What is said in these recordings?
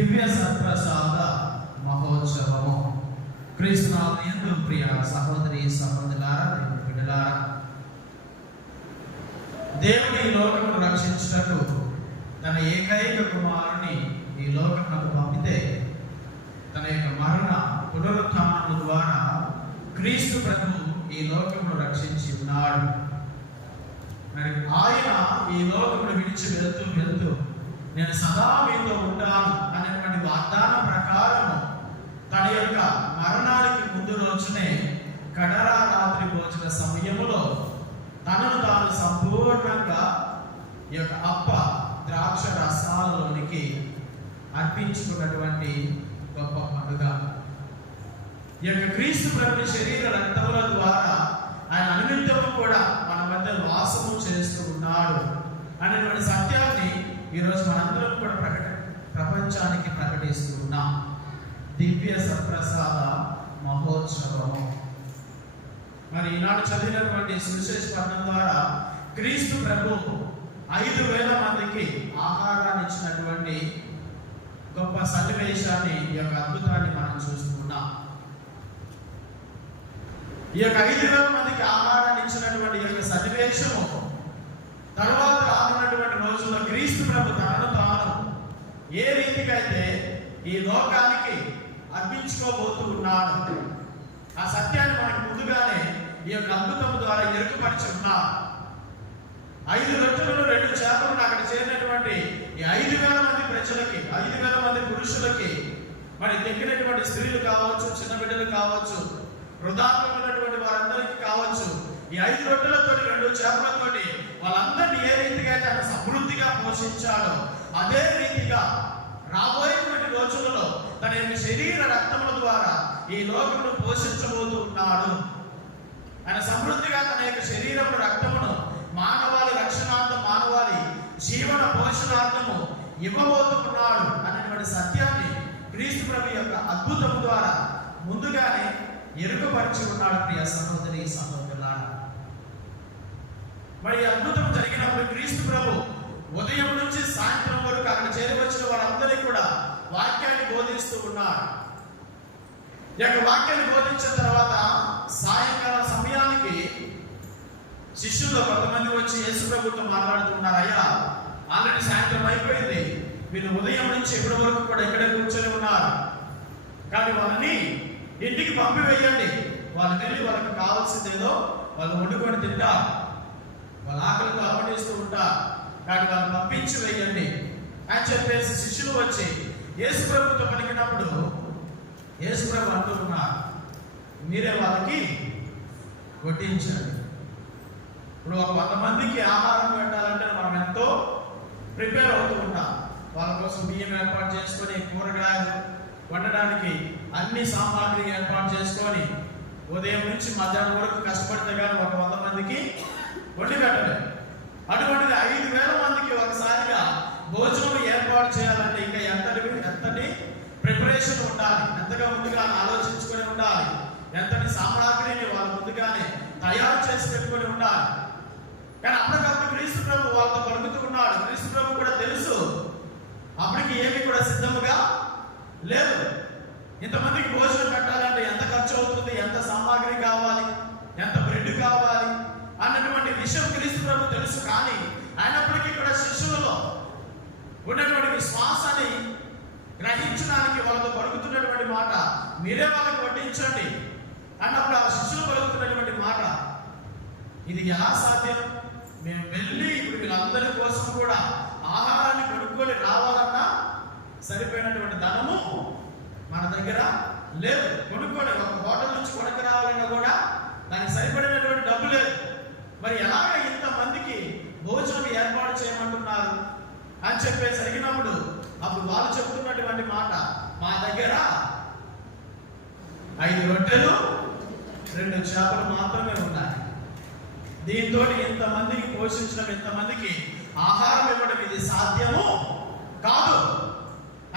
దివ్య సత్ప్రసాద మహోత్సవము. క్రీస్తునాథుని యందు ప్రియ సహోదరి సహోదరులారా, దేవుని బిడ్డలారా, దేవుడు ఈ లోకమును రక్షించుటకు తన ఏకైక కుమారుని ఈ లోకమునకు పంపితే తన యొక్క మరణ పునరుత్థానము ద్వారా క్రీస్తు ప్రభువు ఈ లోకమును రక్షించి ఉన్నాడు. మరి ఆయన ఈ లోకమును విడిచి వెళ్తూ నేను సదా మీతో ఉంటాను అనేటువంటి వాగ్దానం ప్రకారము తన యొక్క మరణానికి ముందు రోజునే కడరా రాత్రి భోజన సమయములో తనను తాను సంపూర్ణంగా ఈ యొక్క అప్ప ద్రాక్ష రసాలలోనికి అర్పించుకున్నటువంటి గొప్ప పండుగ. ఈ యొక్క క్రీస్తు ప్రభుని శరీర రక్తముల ద్వారా ఆయన అనునిత్యము కూడా మన మధ్య వాసము చేస్తూ ఉన్నాడు అనేటువంటి సత్యాన్ని ఈరోజు మనందరం కూడా ప్రపంచానికి ప్రకటిస్తూ ఉన్నాం. దివ్య సత్ప్రసాద మహోత్సవము. మరి ఈనాడు చదివినటువంటి సువిశేష పఠనం ద్వారా క్రీస్తు ప్రభు 5,000 మందికి ఆహారాన్ని ఇచ్చినటువంటి గొప్ప సన్నివేశాన్ని, ఈ యొక్క అద్భుతాన్ని మనం చూస్తున్నాం. ఈ యొక్క 5,000 మందికి ఆహారాన్ని ఇచ్చినటువంటి ఈ యొక్క సన్నివేశము తర్వాత రానున్నటువంటి రోజుల్లో క్రీస్తు ప్రభు తనను తాను ఏ రీతిగా అయితే ఈ లోకానికి అర్పించుకోబోతూ ఉన్నాడు, ఆ సత్యాన్ని మనకు ముందుగానే ఈ యొక్క అద్భుతం ద్వారా ఎరుకపరిచి ఉన్నారు. 5 రొట్టెలను 2 చేపలను అక్కడ చేరినటువంటి ఈ 5,000 మంది ప్రజలకి, 5,000 మంది పురుషులకి, మరి దగ్గరటువంటి స్త్రీలు కావచ్చు, చిన్న బిడ్డలు కావచ్చు, వృద్ధాప్యమైనటువంటి వారందరికీ కావచ్చు, ఈ 5 రొట్టెలతోటి 2 చేపలతోటి వాళ్ళందరినీ ఏ రీతిగా అయితే ఆయన సమృద్ధిగా పోషించాడో అదే రీతిగా రాబోయేటువంటి రోజులలో తన యొక్క శరీర రక్తముల ద్వారా ఈ లోకమును పోషించబోతూ ఉన్నాడు. ఆయన సమృద్ధిగా తన యొక్క శరీరము రక్తమును మానవాళి రక్షణార్థం, మానవాళి జీవన పోషణార్థము ఇవ్వబోతున్నాడు అనేటువంటి సత్యాన్ని క్రీస్తు ప్రభు యొక్క అద్భుతం ద్వారా ముందుగానే ఎరుకపరిచి ఉన్నాడు. ప్రియ సహోదరి సహోదరులారా, మరి అద్భుతం జరిగినప్పుడు క్రీస్తు ప్రభు ఉదయం నుంచి సాయంత్రం వరకు అక్కడ చేరవచ్చిన వారందరికీ కూడా వాక్యాన్ని బోధిస్తూ ఉన్నారు. ఈ యొక్క వాక్యాన్ని బోధించిన తర్వాత సాయంకాల సమయానికి శిష్యులు కొంతమంది వచ్చి యేసు ప్రభుతో మాట్లాడుతున్నారు, అయ్యా ఆల్రెడీ సాయంత్రం అయిపోయింది, మీరు ఉదయం నుంచి ఇప్పటి వరకు కూడా ఎక్కడే కూర్చొని ఉన్నారు, కానీ వాళ్ళని ఇంటికి పంపివేయండి, వాళ్ళు వెళ్ళి వాళ్ళకి కావాల్సిందేదో వాళ్ళు వండుకొని తింటారు, వాళ్ళ ఆకలితో అలమటిస్తూ ఉంటారు, కానీ వాళ్ళు పంపించి వేయండి అని చెప్పేసి శిష్యులు వచ్చి యేసు ప్రభుతో పలికినప్పుడు యేసు ప్రభు అంటూ ఉన్నారు, మీరే వాళ్ళకి వడ్డించండి. ఇప్పుడు ఒక 100 మందికి ఆహారం పెట్టాలంటే మనం ఎంతో ప్రిపేర్ అవుతూ ఉంటాం. వాళ్ళ కోసం బియ్యం ఏర్పాటు చేసుకొని, కూరగాయలు వండడానికి అన్ని సామాగ్రి ఏర్పాటు చేసుకొని ఉదయం నుంచి మధ్యాహ్నం వరకు కష్టపడితే కానీ ఒక 100 మందికి వండి పెట్టలేదు. అటువంటిది 5,000 మందికి ఒకసారిగా భోజనం ఏర్పాటు చేయాలంటే ఇంకా ఎంతటి ప్రిపరేషన్ ఉండాలి, ఎంతగా ముందుగా ఆలోచించుకొని ఉండాలి, ఎంతటి సామాగ్రిని వాళ్ళు ముందుగానే తయారు చేసి పెట్టుకొని ఉండాలి. కానీ అప్పటికప్పుడు క్రీస్తు ప్రభు వాళ్ళతో పలుకుతూ ఉన్నాడు. క్రీస్తు ప్రభు కూడా తెలుసు అప్పటికి ఏమి కూడా సిద్ధముగా లేదు. ఇంతమందికి భోజనం పెట్టాలంటే ఎంత ఖర్చు అవుతుంది, ఎంత సామాగ్రి కావాలి, ఎంత బ్రెడ్ కావాలి అన్నటువంటి విషయం క్రీస్తు ప్రభు తెలుసు. కానీ అయినప్పటికీ కూడా శిష్యులలో ఉన్నటువంటి విశ్వాసాన్ని గ్రహించడానికి వాళ్ళతో పలుకుతున్నటువంటి మాట, మీరే వాళ్ళకి వడ్డించండి అన్నప్పుడు ఆ శిష్యులు పలుకుతున్నటువంటి మాట, ఇది ఎలా సాధ్యం, మేము వెళ్ళి ఇప్పుడు వీళ్ళందరి కోసం కూడా ఆహారాన్ని కొనుక్కొని రావాలన్నా సరిపోయినటువంటి ధనము మన దగ్గర లేదు, కొనుక్కొని ఒక హోటల్ నుంచి కొనుక్కు రావాలన్నా కూడా దానికి సరిపడినటువంటి డబ్బు లేదు, మరి ఎలాగ ఇంతమందికి భోజనం ఏర్పాటు చేయమంటున్నారు అని చెప్పేసి అడిగినప్పుడు అప్పుడు వాళ్ళు చెప్తున్నటువంటి మాట, మా దగ్గర 5 రొట్టెలు 2 చేపలు మాత్రమే ఉన్నాయి, దీంతో ఇంతమందికి పోషించడం, ఇంతమందికి ఆహారం ఇవ్వడం ఇది సాధ్యము కాదు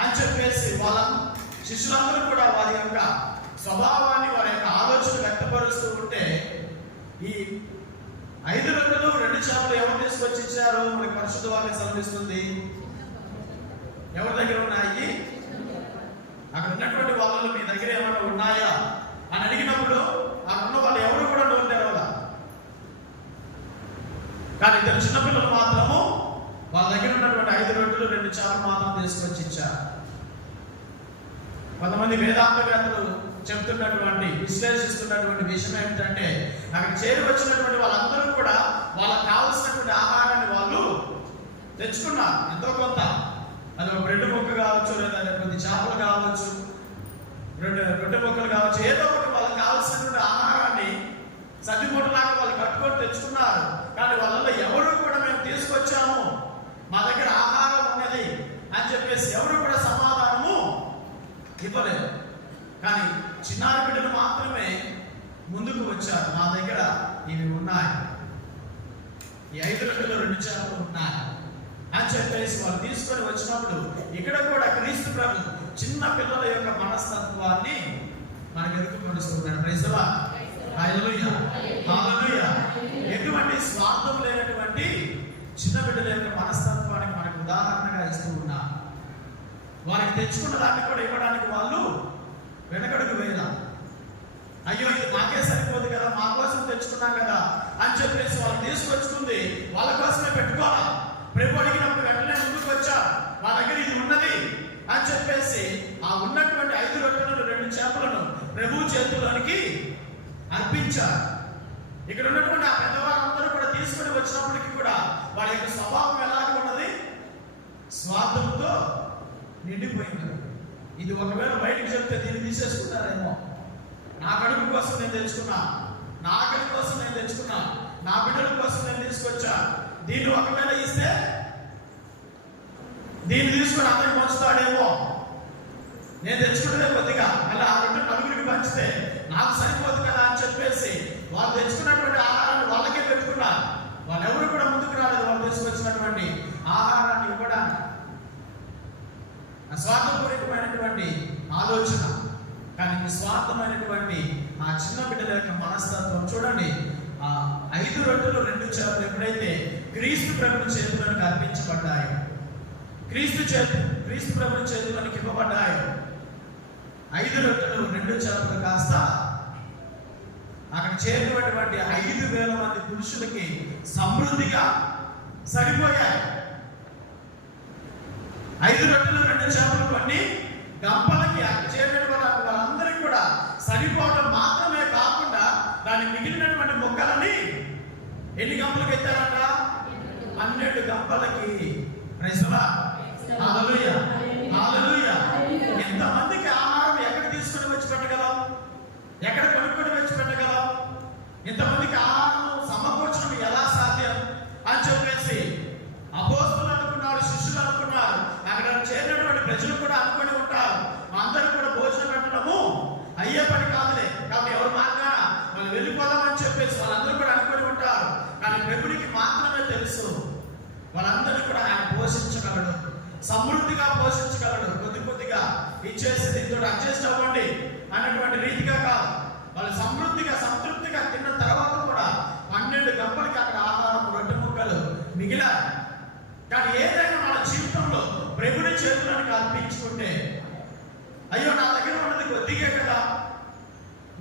అని చెప్పేసి వాళ్ళ శిష్యులందరూ కూడా వారి యొక్క స్వభావాన్ని, వారి యొక్క ఆలోచన వ్యక్తపరుస్తూ ఉంటే ఈ 5 రొట్టెలు 2 చేపలు ఎవరు తీసుకొచ్చి ఇచ్చారు? మనకి పరిశుద్ధ వాక్యం సెలవిస్తుంది. ఎవరి దగ్గర ఉన్నాయి? దగ్గర ఏమైనా ఉన్నాయా అని అడిగినప్పుడు ఆ ఉన్న వాళ్ళు ఎవరు కూడా నోరు తెరవలా. కానీ ఇద్దరు చిన్నపిల్లలు మాత్రము వాళ్ళ దగ్గర ఉన్నటువంటి 5 రొట్టెలు 2 చేపలు మాత్రం తీసుకొచ్చి ఇచ్చారు. కొంతమంది వేదాంతవేత్తలు చెప్తున్నటువంటి విశ్లేషిస్తున్నటువంటి విషయం ఏమిటంటే అక్కడ చేరి వచ్చినటువంటి వాళ్ళందరూ కూడా వాళ్ళకి కావలసినటువంటి ఆహారాన్ని వాళ్ళు తెచ్చుకున్నారు. ఎంతో కొంత, అది ఒక బ్రెడ్ ముక్క కావచ్చు, లేదా కొద్ది చేపలు కావచ్చు, 2 రొట్టె ముక్కలు కావచ్చు, ఏదో ఒకటి వాళ్ళకి కావాల్సినటువంటి ఆహారాన్ని సర్దిమూటలాగా వాళ్ళు కట్టుకొని తెచ్చుకున్నారు. కానీ వాళ్ళలో ఎవరు కూడా మేము తీసుకొచ్చాము, మా దగ్గర ఆహారం ఉన్నది అని చెప్పేసి ఎవరు కూడా సమాధానము ఇవ్వలేదు. కానీ చిన్నారి బిడ్డలు మాత్రమే ముందుకు వచ్చారు. మా దగ్గర ఇవి ఉన్నాయి, ఈ 5 రొట్టెలు 2 చేపలు ఉన్నాయి అని చెప్పేసి వాళ్ళు తీసుకొని వచ్చినప్పుడు ఇక్కడ కూడా క్రీస్తు ప్రభు చిన్న పిల్లల యొక్క మనస్తత్వాన్ని మనకు ఎదుర్కొనిస్తున్నాడు. ప్రైజ్ ది లార్డ్, హల్లెలూయా, హల్లెలూయా. ఎటువంటి స్వార్థం లేనటువంటి చిన్న బిడ్డల యొక్క మనస్తత్వానికి మనకు ఉదాహరణగా ఇస్తూ ఉన్నారు. వారికి తెచ్చుకున్న దాన్ని కూడా ఇవ్వడానికి వాళ్ళు వెనకడుగు వేయాల. అయ్యో ఇది మాకే సరిపోదు కదా, మా కోసం తెచ్చుకున్నాం కదా అని చెప్పేసి వాళ్ళు తీసుకొచ్చుకుంది వాళ్ళ కోసమే పెట్టుకోవాలి. ప్రభు అడిగినప్పుడు వెంటనే ముందుకు వచ్చా, మా దగ్గర ఇది ఉన్నది అని చెప్పేసి ఆ ఉన్నటువంటి 5 రొట్టెలను 2 చేపలను ప్రభు చేతుల్లోనికి అర్పించారు. ఇక్కడ ఉన్నటువంటి ఆ పెద్దవాళ్ళందరూ కూడా తీసుకొని వచ్చినప్పటికీ కూడా వాళ్ళ యొక్క స్వభావం ఎలాగ ఉన్నది, స్వార్థంతో నిండిపోయింది. ఇది ఒకవేళ బయటకు చెప్తే దీన్ని తీసేసుకుంటారేమో, నా కడుపు కోసం నేను తెచ్చుకున్నా, నా ఆకలి కోసం నేను తెచ్చుకున్నా, నా బిడ్డల కోసం నేను తీసుకొచ్చా, దీన్ని ఒకవేళ ఇస్తే దీన్ని తీసుకొని అతనికి పంచుతాడేమో, నేను తెచ్చుకుంటే కొద్దిగా మళ్ళీ ఆ రొట్టె నలుగురికి పంచితే నాకు సరిపోదు కదా అని చెప్పేసి వాళ్ళు తెచ్చుకున్నటువంటి ఆహారాన్ని వాళ్ళకే పెట్టుకున్నారు. వాళ్ళు ఎవరు కూడా ముందుకు రాలేదు వాళ్ళు తీసుకొచ్చినటువంటి ఆహారాన్ని ఇవ్వడానికి. స్వార్థపూరితమైనటువంటి ఆలోచన, కానీ నిస్వార్థమైనటువంటి ఆ చిన్న బిడ్డల యొక్క మనస్తత్వం చూడండి. ఆ 5 రొట్టెలు 2 చేపలు ఎప్పుడైతే క్రీస్తు ప్రభుని చేతులకు అర్పించబడ్డాయి, క్రీస్తు ప్రభుని చేతులకు ఇవ్వబడ్డాయి, 5 రొట్టెలు 2 చేపలు కాస్త అక్కడ చేరినటువంటి 5,000 మంది పురుషులకి సమృద్ధిగా సరిపోయాయి. 5 రొట్టెలు 2 చేపలు కొన్ని గంపలకి చేరినటువంటి వాళ్ళందరికీ కూడా సరిపోవడం మాత్రమే కాకుండా దాన్ని మిగిలినటువంటి మొక్కలని ఎన్ని గంపలకి ఎత్తారంట? 12 గంపలకి. ప్రైజ్ ది లార్డ్, హల్లెలూయా, హల్లెలూయా. ఎంతమందికి ఆహారం ఎక్కడ తీసుకొని వచ్చి పెట్టగలం, ఎక్కడ కొనుక్కొని వచ్చి పెట్టగలం, ఇంతమందికి ఆహారం సమకూర్చడం ఎలా సాధ్యం అని చెప్పేసి అపోస్తలులు అనుకున్నారు, శిష్యులు అనుకున్నారు, అక్కడ చేరినటువంటి ప్రజలు కూడా అనుకుని ఉంటారు అందరూ కూడా భోజనం పెట్టడము అయ్యే పని కాదులే, కాబట్టి ఎవరు మార్గాన వాళ్ళు వెళ్ళిపోదామని చెప్పేసి వాళ్ళందరూ కూడా అనుకుని ఉంటారు. కానీ ప్రభునికి మాత్రమే తెలుసు వాళ్ళందరినీ కూడా ఆయన పోషించగలడు, సమృద్ధిగా పోషించగలడు. కొద్దిగా ఇచ్చేసి దీంతో అడ్జస్ట్ అవ్వండి అన్నటువంటి రీతిగా కాదు, వాళ్ళు సమృద్ధిగా సంతృప్తిగా తిన్న తర్వాత కూడా 12 గంపలకి అక్కడ ఆహారం, రొట్టె ముక్కలు మిగిలాయి. కానీ ఏదైనా మన జీవితంలో ప్రభుని చేతులకు అర్పించుకుంటే, అయ్యో నా దగ్గర ఉన్నది కొద్దిగా కదా,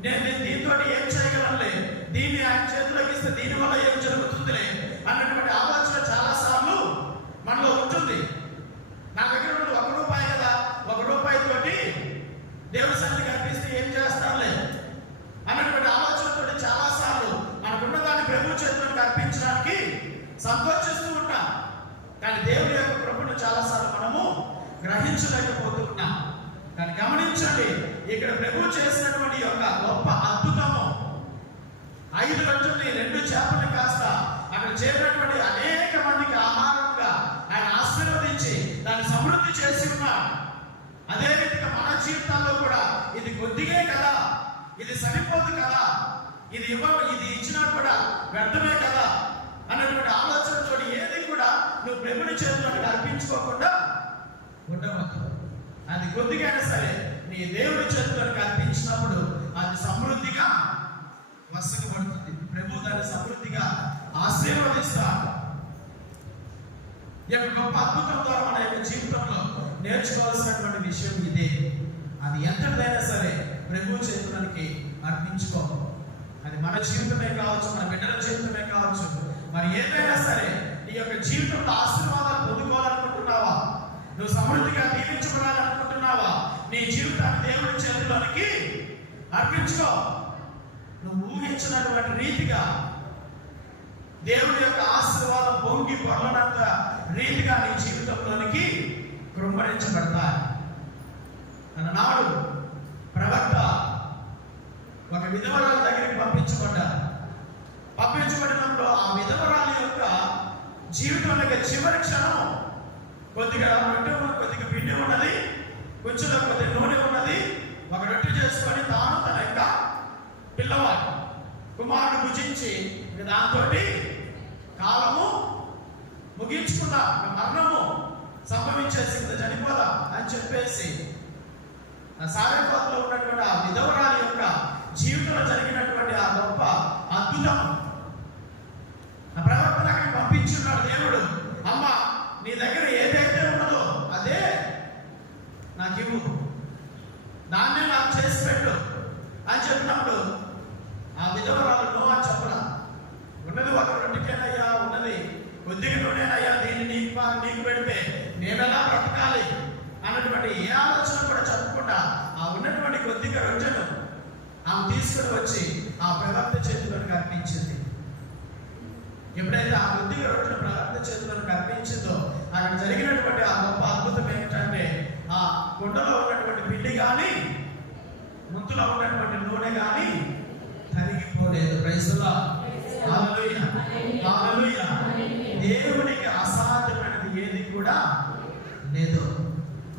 నేను దీంతో ఏం చేయగలనులే, దీన్ని ఆయన చేతులకు ఇస్తే దీనివల్ల ఏం జరుగుతుందిలే అన్నటువంటి ఆలోచన చాలా సార్లు మనలో ఉంటుంది. నా దగ్గర ఉన్నది 1 రూపాయి కదా, 1 రూపాయితోటి దేవుని సన్నిధికి అర్పిస్తే ఏం చేస్తానులే అన్నటువంటి ఆలోచనతో చాలా సార్లు మనకున్న దాన్ని ప్రభు చేతులకు అర్పించడానికి సంకోచిస్తూ ఉంటాం. కానీ దేవుడి యొక్క ప్రభును చాలాసార్లు మనము గ్రహించలేకపోతున్నాం. కానీ గమనించండి, ఇక్కడ ప్రభు చేసినటువంటి యొక్క గొప్ప అద్భుతము 5 రొట్టెల్ని 2 చేపల్ని కాస్త అక్కడ చేరినటువంటి అనేక మందికి ఆహారంగా ఆయన ఆశీర్వదించి దాన్ని సమృద్ధి చేసి ఉన్నాడు. అదే రీతిగా మన జీవితాల్లో కూడా ఇది కొద్దిగే కదా, ఇది సరిపోదు కదా, ఇది ఇచ్చినా కూడా వ్యర్థమే కదా అన్నటువంటి ఆలోచనతో ఏది కూడా నువ్వు ప్రభుని చేతులకు అర్పించుకోకుండా ఉండవద్దు. అది కొద్దిగా అయినా సరే నీ దేవుడి చేతులకు అర్పించినప్పుడు అది సమృద్ధిగా వసకబడుతుంది. ప్రభు దాన్ని సమృద్ధిగా ఆశీర్వదిస్తాడు. ఈ యొక్క గొప్ప అద్భుతం ద్వారా మన యొక్క జీవితంలో నేర్చుకోవాల్సినటువంటి విషయం ఇదే. అది ఎంతదైనా సరే ప్రభు చేతులకి అర్పించుకో. అది మన జీవితమే కావచ్చు, మన బిడ్డల జీవితమే కావచ్చు, మరి ఏదైనా సరే నీ యొక్క జీవితంలో ఆశీర్వాదాలు పొందుకోవాలనుకుంటున్నావా, నువ్వు సమృద్ధిగా దీవించబడాలనుకుంటున్నావా, నీ జీవితాన్ని దేవుడి చేతుల్లోనికి అర్పించుకో. నువ్వు ఊహించినటువంటి రీతిగా దేవుడి యొక్క ఆశీర్వాదం పొంగి పొరలనంత రీతిగా నీ జీవితంలోనికి కృంభరించబడతాయి. అన్ననాడు ప్రవక్త ఒక విధవరాల దగ్గరికి పంపించబడినప్పుడు ఆ విధవరాలి యొక్క జీవితంలో చివరి క్షణం కొద్దిగా రొట్టె, కొద్దిగా పిండి ఉన్నది, కొంచెం కొద్దిగా నూనె ఉన్నది, ఒక రొట్టె చేసుకొని తాను తన యొక్క పిల్లవాడు కుమారుడు భుజించి దాంతో కాలము ముగించుకున్నా, మరణము సంభవించేసింది, చనిపోదా అని చెప్పేసి సారెపాతులో ఉన్నటువంటి ఆ విధవరాలి యొక్క జీవితంలో జరిగినటువంటి ఆ గొప్ప అద్భుతం ప్రవర్తన అక్కడికి పంపించున్నాడు దేవుడు. అమ్మ, నీ దగ్గర ఏదైతే ఉన్నదో అదే నాకు ఇవ్వు, దాన్నే నాకు చేసి పెట్టు అని చెప్పినప్పుడు ఆ విధవరాలు నో అని చెప్పరా. ఉన్నది ఒక రొట్టెకేనయ్యా, ఉన్నది కొద్దిగా నూనెనయ్యా, దీన్ని నీకు పెడితే నేనెలా బ్రతకాలి అన్నటువంటి ఏ ఆలోచన కూడా చెప్పకుండా ఆ ఉన్నటువంటి కొద్దిగా రొట్టెను ఆమె తీసుకుని వచ్చి ఆ ప్రవక్త చేతులను అర్పించింది. ఎప్పుడైతే ఆ కొద్దిగా రొట్టెను ప్రవక్త చేతులను అర్పించిందో అక్కడ జరిగినటువంటి ఆ గొప్ప అద్భుతం ఏమిటంటే ఆ కుండలో ఉన్నటువంటి పిండి కానీ ముందులో ఉన్నటువంటి నూనె కానీ తరిగిపోలేదు. ప్రైజ్లా, హల్లెలూయా, హల్లెలూయా. దేవునికి అసాధ్యమైనది ఏది కూడా లేదు.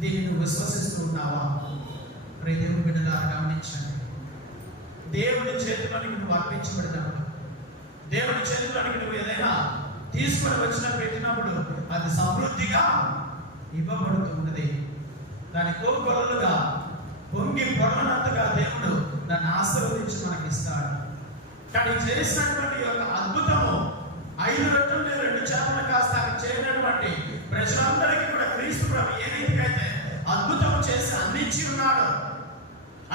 దీన్ని నువ్వు విశ్వసిస్తూ ఉన్నావా? దేవుని బిడ్డలా గమనించండి. దేవుని చేతిలోనికి నువ్వు అర్పించబడినప్పుడు, దేవుని చేతిలోనికి నువ్వు ఏదైనా తీసుకొని వచ్చిన పెట్టినప్పుడు అది సమృద్ధిగా ఇవ్వబడుతూ ఉన్నది. దాని కోకొరలుగా పొంగి పొడవనంతగా దేవుడు దాన్ని ఆశీర్వదించి మనకి ఇస్తాడు. కానీ చేసినటువంటి యొక్క అద్భుతము 5 రొట్టెలు 2 చేపలు కాస్త చేయనటువంటి ప్రజలందరికీ కూడా క్రీస్తు ప్రభు ఏ రీతికైతే అద్భుతం చేసి అందించి ఉన్నాడు,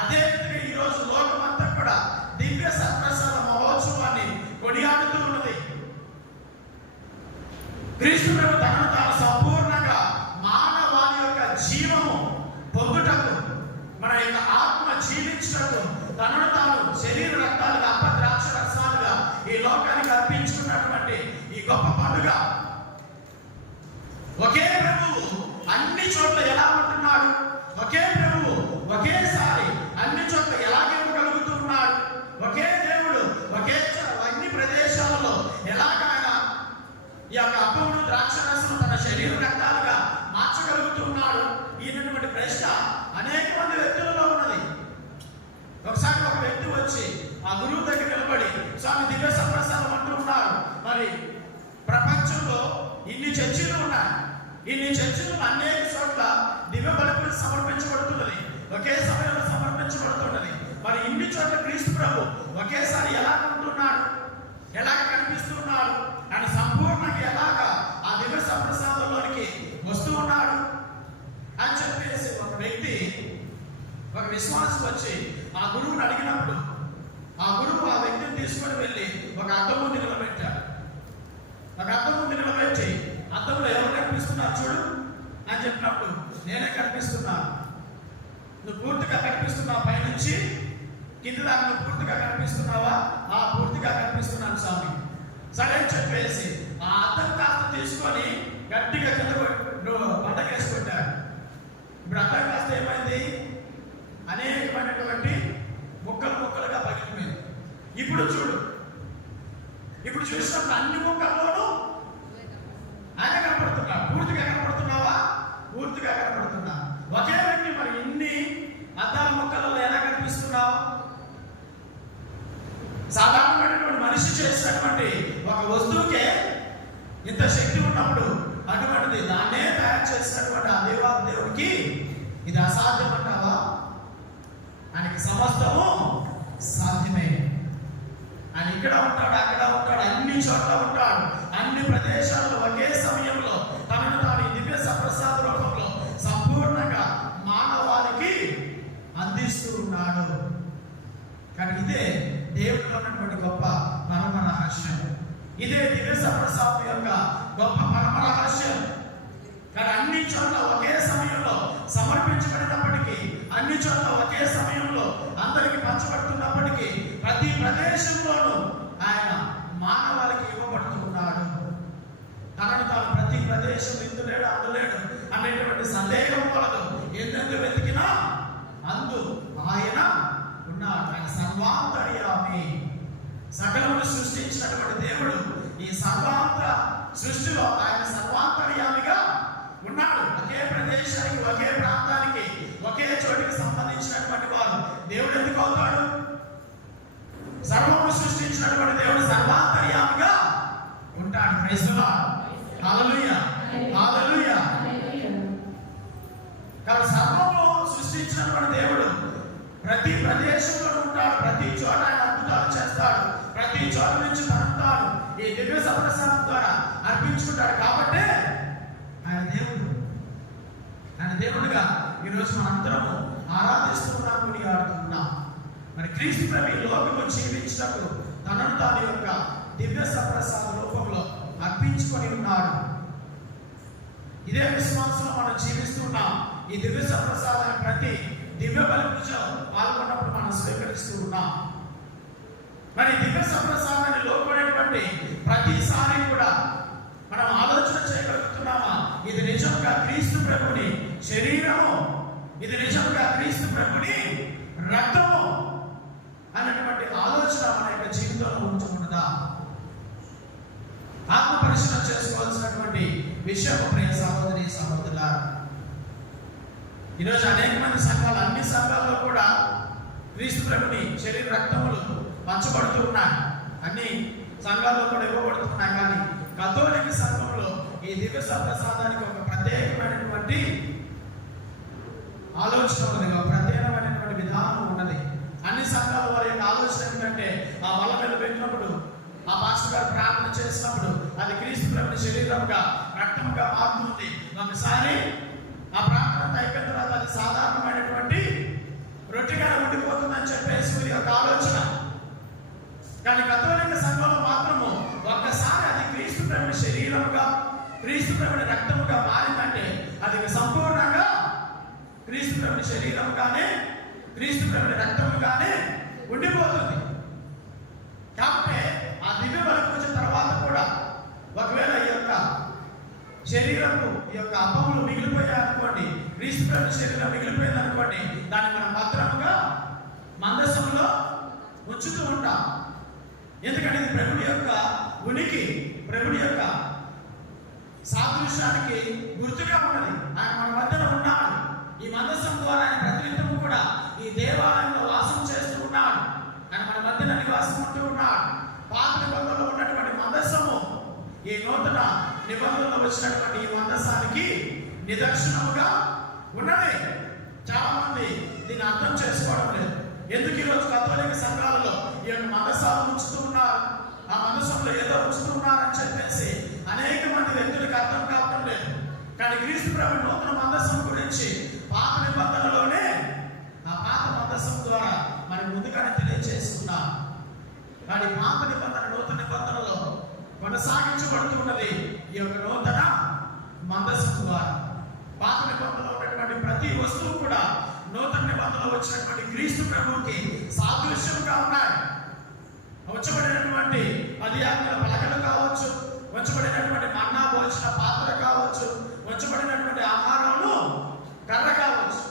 అదే రీతిగా ఈ రోజు లోకమంతా కూడా దివ్య సప్రసాద మహోత్సవాన్ని కొనియాడుతూ ఉన్నది. క్రీస్తు ప్రభు తనను తాను సంపూర్ణంగా మానవాళి యొక్క జీవము పొందుటకు, మన యొక్క ఆత్మ జీవించటకు తనను తాను శరీర రక్తాలుగా అపద్రాక్ష రసాలుగా ఈ లోకానికి అర్పించుకున్నటువంటి ఈ గొప్ప పండుగ. ఒకే ప్రభువు అన్ని చోట్ల ఎలా ఉంటున్నాడు, ఒకే ప్రభువు ఒకేసారి అన్ని చోట్ల ఎలాగివ్వగలుగుతూ ఉన్నాడు, ఒకే దేవుడు ఒకే అన్ని ప్రదేశాలలో ఎలాగైనా ఈ యొక్క అప్పమును ద్రాక్షరసం తన శరీర రక్తాలుగా మార్చగలుగుతున్నాడు. ఈయనటువంటి ప్రశ్న అనేక మంది వ్యక్తులలో ఉన్నది. ఒకసారి ఒక వ్యక్తి వచ్చి ఆ గురువు దగ్గర నిలబడి స్వామి దివ్య సంప్రసాదం అంటూ ఉన్నారు. మరి ప్రపంచంలో ఇన్ని చర్చిలు ఉన్నాయి, ఇన్ని చర్చిలు అనేక చోట్ల దివ్య బలులు సమర్పించబడుతున్నది, ఒకే సమయంలో సమర్పించబడుతున్నది. మరి ఇన్ని చోట్ల క్రీస్తు ప్రభు ఒకేసారి ఎలా ఉంటున్నాడు, ఎలాగ కనిపిస్తున్నాడు అని సంపూర్ణంగా ఎలాగా ఆ దివ్య సంప్రసాదంలోనికి వస్తూ ఉన్నాడు అని చెప్పేసి ఒక వ్యక్తి, ఒక విశ్వాసం వచ్చి ఆ గురువుని అడిగినప్పుడు ఆ గురువు ఆ వ్యక్తిని తీసుకొని వెళ్ళి ఒక అద్దం ముందు నిలబెట్టాడు. ఒక అద్దం ముందు నిలబెట్టి అద్దంలో ఎవరు కనిపిస్తున్నారు చూడు అని చెప్పినప్పుడు నేనే కనిపిస్తున్నాను, నువ్వు పూర్తిగా కనిపిస్తున్నావు, పైనుంచి కింద దాకా నువ్వు పూర్తిగా కనిపిస్తున్నావా? ఆ పూర్తిగా కనిపిస్తున్నాను స్వామి. సరే అని చెప్పేసి ఆ అద్దం కాస్త తీసుకొని గట్టిగా కింద పండగేసి పెట్టాడు. ఇప్పుడు అద్దం కాస్త ఏమైంది, అనేకమైనటువంటి ముక్కలుగా పగిలిపోయింది. ఇప్పుడు చూడు, ఇప్పుడు చూసినప్పుడు అన్ని ముక్కల్లోనూ ఆయన కనపడుతున్నాడు. పూర్తిగా కనపడుతున్నావా? పూర్తిగా కనపడుతున్నా. ఒకే వ్యక్తి మరి ఇన్ని అద్దాల ముక్కలలో ఎలా కనిపిస్తున్నావు? సాధారణమైనటువంటి మనిషి చేసినటువంటి ఒక వస్తువుకే ఇంత శక్తి ఉన్నప్పుడు అటువంటిది దాన్నే తయారు చేసినటువంటి ఆ దేవుడికి ఇది అసాధ్యం అంటావా? ఆయనకి సమస్తము సాధ్యమే. ఆయన ఇక్కడ ఉంటాడు, అక్కడ ఉంటాడు, అన్ని చోట్ల ఉంటాడు, అన్ని ప్రదేశాల్లో ఒకే సమయంలో తనను తాను దివ్య సప్రసాద రూపంలో సంపూర్ణంగా మానవాళికి అందిస్తూ ఉన్నాడు. కానీ ఇదే దేవుడిలో ఉన్నటువంటి గొప్ప పరమ రహస్యం. ఇదే దివ్య సప్రసాదం యొక్క గొప్ప పరమ రహస్యం. కానీ అన్ని చోట్ల ఒకే సమయంలో సమర్పించబడినప్పటికీ, అన్ని చోట్ల ఒకే సమయంలో అందరికి పంచబడుతున్నప్పటికీ, ప్రతి ప్రదేశంలోనూ ఆయన మానవాళికి ఇవ్వబడుతున్నాడు. తనను తాను ప్రతి ప్రదేశం ఇందులేడు అందులేడు అనేటువంటి సందేహం వలదు. ఎందెందు వెతికినా అందు ఆయన ఉన్నాడు. ఆయన సర్వాంతర్యామి, సకలమును సృష్టించినటువంటి దేవుడు ఈ సర్వాంత సృష్టిలో ఆయన సర్వాంతర్యామిగా ఉన్నాడు. ఒకే ప్రదేశానికి, ఒకే ప్రాంతానికి, ఒకే చోటికి సంబంధించినటువంటి వారు దేవుడు ఎందుకు అవుతాడు? సర్వము సృష్టించినటువంటి దేవుడు సర్వాంతర్యామిగా ఉంటాడు. Praise the lord. Hallelujah, hallelujah. కాబట్టి సర్వము సృష్టించినటువంటి దేవుడు ప్రతి ప్రదేశంలో ఉంటాడు. ప్రతి చోట ఆయన అద్భుతాలు చేస్తాడు. ప్రతి చోట నుంచి తనంతాడు ఈ దివ్య సప్రసాదం ద్వారా అర్పించుకుంటాడు. కాబట్టి ఆయన దేవుడు, ఆయన దేవుడుగా ఈరోజు మనందరము ఆరాధిస్తున్నాం, కొనియాడుతున్నాం. మరి క్రీస్తు ప్రభు ఈ లోకము జీవించినప్పుడు తనను తాను యొక్క దివ్య సప్రసాద రూపంలో అర్పించుకొని ఉన్నాడు. ఇదే విశ్వాసంలో మనం జీవిస్తున్నాం. ఈ దివ్య సప్రసాదాన్ని ప్రతి దివ్య బలి పూజలో పాల్గొన్నప్పుడు మనం స్వీకరిస్తూ ఉన్నాం. మరి దివ్య సప్రసాదాన్ని లోపడేటువంటి ప్రతిసారి కూడా మనం ఆలోచన చేయగలుగుతున్నామా? ఇది నిజంగా క్రీస్తు ప్రభుని శరీరము, ఇది నిజంగా క్రీస్తు ప్రభుని రక్తము అనేటువంటి ఆలోచన మన యొక్క జీవితంలో ఉంచకుండా ఆత్మ పరిశీలన చేసుకోవాల్సినటువంటి విషయం ప్రియ సహోదరి సహోదరులారా. ఈరోజు అనేక మంది సంఘాలు, అన్ని సంఘాల్లో కూడా క్రీస్తు ప్రభుని శరీర రక్తములు పంచబడుతూ ఉన్నాయి. అన్ని సంఘాల్లో కూడా ఇవ్వబడుతున్నాయి. కానీ కథోలిక సంఘంలో ఈ దివ్య సప్రసాదానికి ఒక ప్రత్యేకమైనటువంటి ఆలోచన ఉన్నది, ఒక ప్రత్యేకమైనటువంటి విధానం ఉన్నది. అన్ని సంఘాల వారి యొక్క ఆలోచన ఏంటంటే, ఆ బల్ల మీద పెట్టినప్పుడు, ఆ పాస్టర్ గారు ప్రార్థన చేసినప్పుడు అది క్రీస్తు ప్రభుని శరీరంగా రక్తంగా మారుతుంది. ఒకసారి ఆ ప్రార్థన అయిపోయిన తర్వాత అది సాధారణమైనటువంటి రొట్టెగా ఉండిపోతుందని చెప్పేసి వీరి యొక్క ఆలోచన. కానీ కథోలిక సంఘంలో మాత్రము ఒక్కసారి అది క్రీస్తు ప్రభుని శరీరముగా, క్రీస్తు ప్రభుని రక్తముగా మారిందంటే అది సంపూర్ణంగా క్రీస్తు ప్రభుని శరీరముగానే, క్రీస్తు ప్రభుని రక్తముగానే ఉండిపోతుంది. కాబట్టి ఆ దివ్య బలి పూజ తర్వాత కూడా ఒకవేళ ఈ యొక్క శరీరము, ఈ యొక్క అప్పములు మిగిలిపోయాయనుకోండి, క్రీస్తు ప్రభుని శరీరం మిగిలిపోయింది అనుకోండి, దాన్ని మనం భద్రముగా మందసంలో ఉంచుతూ ఉంటాం. ఎందుకంటే ఇది ప్రభుని యొక్క ఉనికి, ప్రభుని యొక్క సాదృశ్యానికి గుర్తుగా ఉన్నది. ఆయన మన మధ్యన ఉన్నాడు. ఈ మందసం ద్వారా ఆయన ప్రతినిత్యం కూడా ఈ దేవాలయంలో వాసం చేస్తూ ఉన్నాడు. ఆయన మన మధ్యన నివాసం ఉంటూ ఉన్నాడు. పాత నిబంధనలో ఉన్నటువంటి మందసము ఈ నూతన నిబంధనలో వచ్చినటువంటి ఈ మందసానికి నిదర్శనముగా ఉన్నది. చాలా మంది దీన్ని అర్థం చేసుకోవడం లేదు. ఎందుకు ఈరోజు కథోలిక సంఘాలలో ఈ యొక్క మందసాలు ఉంచుతూ ఉన్నారు, ఆ మందసంలో ఏదో ఉంచుతూ ఉన్నారని చెప్పేసి అనేక మంది వ్యక్తులకు అర్థం కావడం లేదు. కానీ క్రీస్తు ప్రభు నూతన మందసం గురించి పాత నిబంధనలోనే ఆ పాత మందసం ద్వారా మనకు ముందుగానే తెలియజేస్తున్నా. కానీ పాత నిబంధన నూతన నిబంధనలో కొనసాగించబడుతున్నది ఈ యొక్క నూతన మందసం ద్వారా. పాత నిబంధనలో ఉన్నటువంటి ప్రతి వస్తువు కూడా నూతన నిబంధనలో వచ్చినటువంటి క్రీస్తు ప్రభువుకి సాదృశ్యంగా ఉన్నాయి. ఉంచబడినటువంటి 10 ఆజ్ఞల పలకలు కావచ్చు, ఉంచబడినటువంటి మన్నా భోజన పాత్ర కావచ్చు, ఉంచబడినటువంటి ఆహారంలో కర్ర కావచ్చు,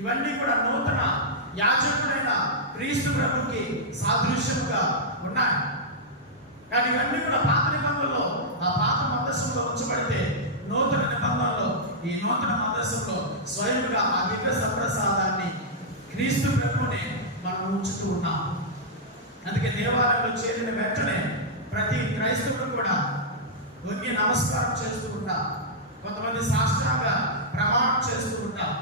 ఇవన్నీ కూడా నూతన యాజకుడైన క్రీస్తు ప్రభువుకి సాదృశ్యముగా ఉన్నాయి. కానీ ఇవన్నీ కూడా పాత నిబంధనలో ఆ పాత మందసంలో ఉంచబడితే, నూతన నిబంధనలో ఈ నూతన మందసంలో స్వయంగా ఆ దివ్య సప్రసాదాన్ని క్రీస్తు ప్రభువుని మనం ఉంచుతూ ఉన్నాం. అందుకే దేవాలయంలో చేరిన వెంటనే ప్రతి క్రైస్తవుడు కూడా వంగి నమస్కారం చేస్తూ ఉంటాం. కొంతమంది సాష్టాంగ ప్రమాణం చేస్తూ ఉంటాం.